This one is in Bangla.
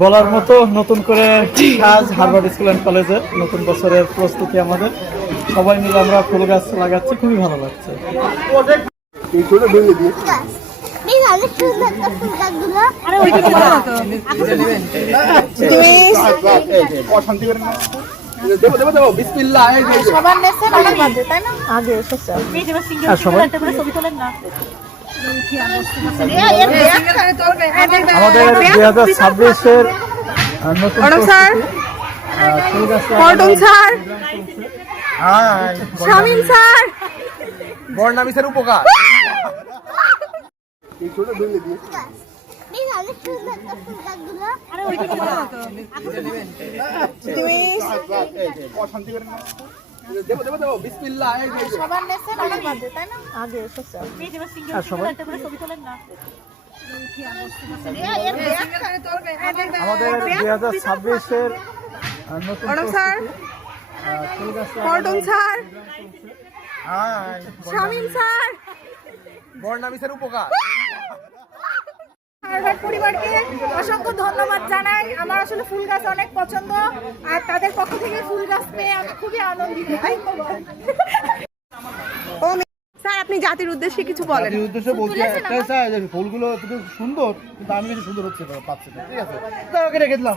বলার মতো নতুন করে আজ হার্ভার্ড স্কুল অ্যান্ড কলেজের নতুন বছরের প্রস্তুতি আমাদের সবাই মিলে আমরা ফুল গাছ লাগাচ্ছি, খুবই ভালো লাগছে। আমাদের 2026-এর নতুন বর্ণামিসের উপকার আমাদের 2026-এর নতুন বর্ণামিসের উপকার। হার্ভার্ড পরিবারকে অসংখ্য ধন্যবাদ জানাই। আমার আসলে ফুল গাছ অনেক পছন্দ, আর তাদের পক্ষ থেকে ফুল গাছ পেয়ে আমি খুবই আনন্দিত। স্যার, আপনি জাতির উদ্দেশ্যে কিছু বলেন। জাতির উদ্দেশ্যে বলতে একটাই চাই যে ফুলগুলো সুন্দর, কিন্তু আমি বেশি সুন্দর হচ্ছে পাচ্ছি না, ঠিক আছে, রেখে দিলাম।